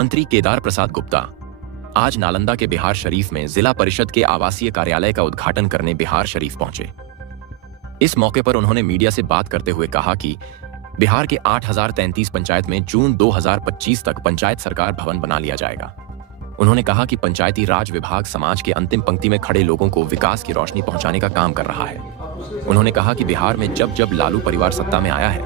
मंत्री केदार प्रसाद गुप्ता आज नालंदा के बिहार शरीफ में जिला परिषद के आवासीय कार्यालय का उद्घाटन करने बिहार शरीफ पहुंचे। इस मौके पर उन्होंने मीडिया से बात करते हुए कहा कि बिहार के 8033 पंचायत में जून 2025 तक पंचायत सरकार भवन बना लिया जाएगा। उन्होंने कहा कि पंचायती राज विभाग समाज के अंतिम पंक्ति में खड़े लोगों को विकास की रोशनी पहुंचाने का काम कर रहा है। उन्होंने कहा कि बिहार में जब जब लालू परिवार सत्ता में आया है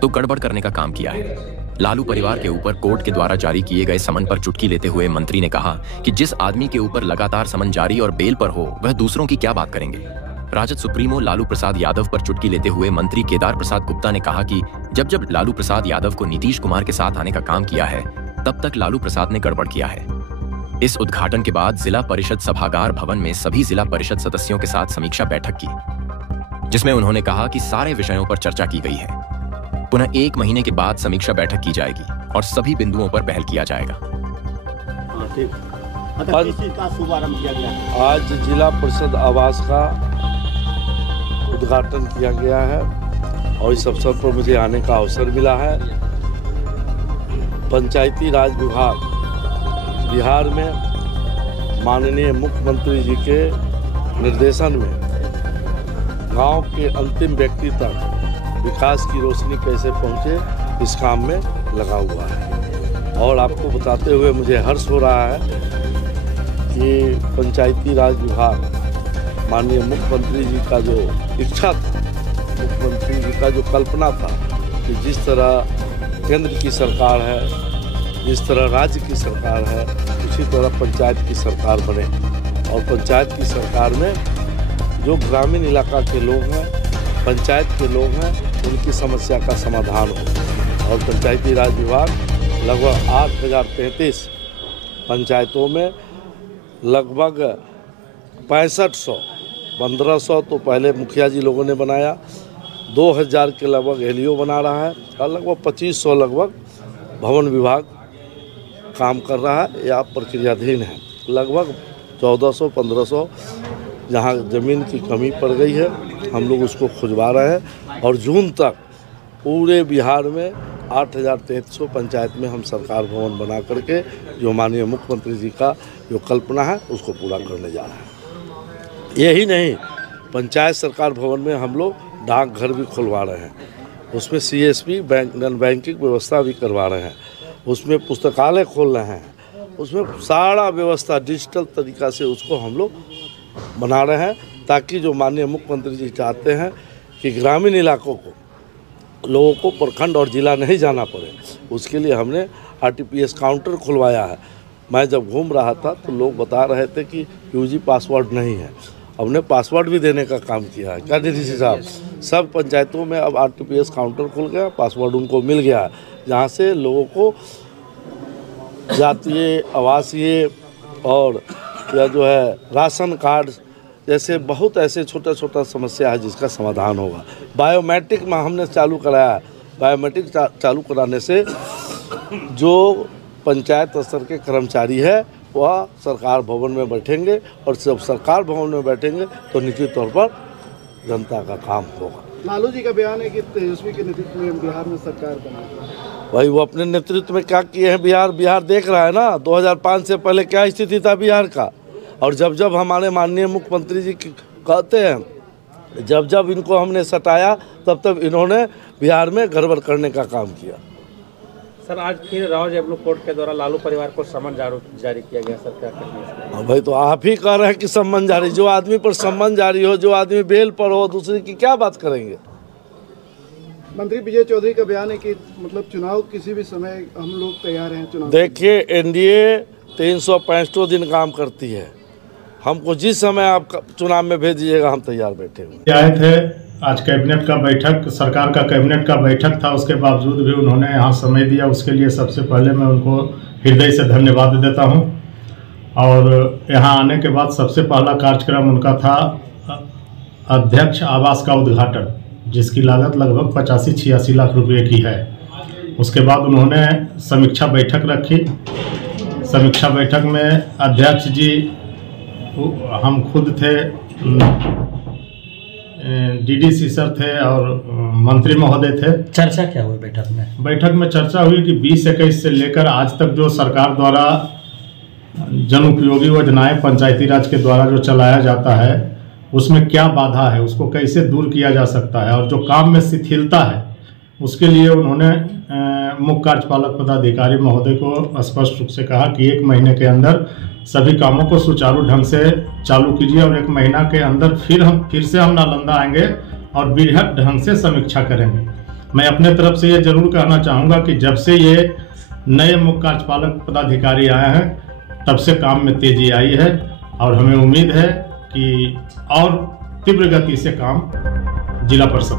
तो गड़बड़ करने का काम किया है। लालू परिवार के ऊपर कोर्ट के द्वारा जारी किए गए समन पर चुटकी लेते हुए मंत्री ने कहा कि जिस आदमी के ऊपर लगातार समन जारी और बेल पर हो वह दूसरों की क्या बात करेंगे। राजद सुप्रीमो लालू प्रसाद यादव पर चुटकी लेते हुए मंत्री केदार प्रसाद गुप्ता ने कहा कि जब जब लालू प्रसाद यादव को नीतीश कुमार के साथ आने का काम किया है तब तक लालू प्रसाद ने गड़बड़ किया है। इस उद्घाटन के बाद जिला परिषद सभागार भवन में सभी जिला परिषद सदस्यों के साथ समीक्षा बैठक की, जिसमें उन्होंने कहा कि सारे विषयों पर चर्चा की गई है। पुनः 1 महीने के बाद समीक्षा बैठक की जाएगी और सभी बिंदुओं पर पहल किया जाएगा। आज जिला परिषद आवास का उद्घाटन किया गया है और इस अवसर पर मुझे आने का अवसर मिला है। पंचायती राज विभाग बिहार में माननीय मुख्यमंत्री जी के निर्देशन में गांव के अंतिम व्यक्ति तक विकास की रोशनी कैसे पहुंचे इस काम में लगा हुआ है। और आपको बताते हुए मुझे हर्ष हो रहा है कि पंचायती राज विभाग माननीय मुख्यमंत्री जी का जो इच्छा था, मुख्यमंत्री जी का जो कल्पना था कि जिस तरह केंद्र की सरकार है, जिस तरह राज्य की सरकार है, उसी तरह पंचायत की सरकार बने और पंचायत की सरकार में जो ग्रामीण इलाका के लोग हैं, पंचायत के लोग हैं, उनकी समस्या का समाधान हो। और पंचायती राज विभाग लगभग 8033 पंचायतों में लगभग 6500, 1500 तो पहले मुखिया जी लोगों ने बनाया, 2000 के लगभग एलईओ बना रहा है और लगभग 2500 लगभग भवन विभाग काम कर रहा है या प्रक्रियाधीन है। लगभग 1400-1500 जहाँ ज़मीन की कमी पड़ गई है हम लोग उसको खुजवा रहे हैं और जून तक पूरे बिहार में 8300 पंचायत में हम सरकार भवन बना करके जो माननीय मुख्यमंत्री जी का जो कल्पना है उसको पूरा करने जा रहे हैं। यही नहीं, पंचायत सरकार भवन में हम लोग डाकघर भी खुलवा रहे हैं, उसमें सीएसपी नॉन बैंकिंग व्यवस्था भी करवा रहे हैं, उसमें पुस्तकालय खोल रहे हैं, उसमें सारा व्यवस्था डिजिटल तरीक़ा से उसको हम लोग बना रहे हैं ताकि जो माननीय मुख्यमंत्री जी चाहते हैं कि ग्रामीण इलाकों को लोगों को प्रखंड और ज़िला नहीं जाना पड़े, उसके लिए हमने आरटीपीएस काउंटर खुलवाया है। मैं जब घूम रहा था तो लोग बता रहे थे कि यूजी पासवर्ड नहीं है, हमने पासवर्ड भी देने का काम किया है। क्या डीसी साहब, सब पंचायतों में अब आरटीपीएस काउंटर खुल गया, पासवर्ड उनको मिल गया है, जहाँ से लोगों को जातीय, आवासीय और या जो है राशन कार्ड जैसे बहुत ऐसे छोटा छोटा समस्या है जिसका समाधान होगा। बायोमेट्रिक में हमने चालू कराया है, बायोमेट्रिक चालू कराने से जो पंचायत स्तर के कर्मचारी है वह सरकार भवन में बैठेंगे और जब सरकार भवन में बैठेंगे तो निश्चित तौर पर जनता का काम होगा। लालू जी का बयान है कि तेजस्वी के नेतृत्व में बिहार में सरकार बना। भाई वो अपने नेतृत्व में क्या किए हैं बिहार देख रहा है ना। 2005 से पहले क्या स्थिति था बिहार का, और जब जब हमारे माननीय मुख्यमंत्री जी कहते हैं जब जब इनको हमने सताया तब तब इन्होंने बिहार में गड़बड़ करने का काम किया। सर आज फिर राव जेबलू कोर्ट के द्वारा लालू परिवार को समन जारी किया गया, सर क्या कहेंगे? हाँ भाई, तो आप ही कह रहे हैं कि सम्मन जारी, जो आदमी पर सम्मन जारी हो, जो आदमी बेल पर हो, दूसरे की क्या बात करेंगे। मंत्री विजय चौधरी का बयान है कि मतलब चुनाव किसी भी समय हम लोग तैयार हैं। चुनाव देखिए, एनडीए 365 दिन काम करती है, हमको जिस समय आप चुनाव में भेज दीजिएगा हम तैयार बैठे हुए। आए थे आज कैबिनेट का बैठक, सरकार का कैबिनेट का बैठक था, उसके बावजूद भी उन्होंने यहाँ समय दिया, उसके लिए सबसे पहले मैं उनको हृदय से धन्यवाद देता हूँ। और यहाँ आने के बाद सबसे पहला कार्यक्रम उनका था अध्यक्ष आवास का उद्घाटन, जिसकी लागत लगभग 85-86 लाख रुपये की है। उसके बाद उन्होंने समीक्षा बैठक रखी। समीक्षा बैठक में अध्यक्ष जी हम खुद थे, डीडीसी सर थे और मंत्री महोदय थे। चर्चा क्या हुई बैठक में? बैठक में चर्चा हुई कि 2021 से लेकर आज तक जो सरकार द्वारा जन उपयोगी योजनाएं पंचायती राज के द्वारा जो चलाया जाता है उसमें क्या बाधा है, उसको कैसे दूर किया जा सकता है, और जो काम में शिथिलता है उसके लिए उन्होंने मुख्य कार्यपालक पदाधिकारी महोदय को स्पष्ट रूप से कहा कि 1 महीने के अंदर सभी कामों को सुचारू ढंग से चालू कीजिए और 1 महीना के अंदर फिर से हम नालंदा आएंगे और बृहद ढंग से समीक्षा करेंगे। मैं अपने तरफ से ये जरूर कहना चाहूँगा कि जब से ये नए मुख्य कार्यपालक पदाधिकारी आए हैं तब से काम में तेजी आई है और हमें उम्मीद है कि और तीव्र गति से काम जिला परिषद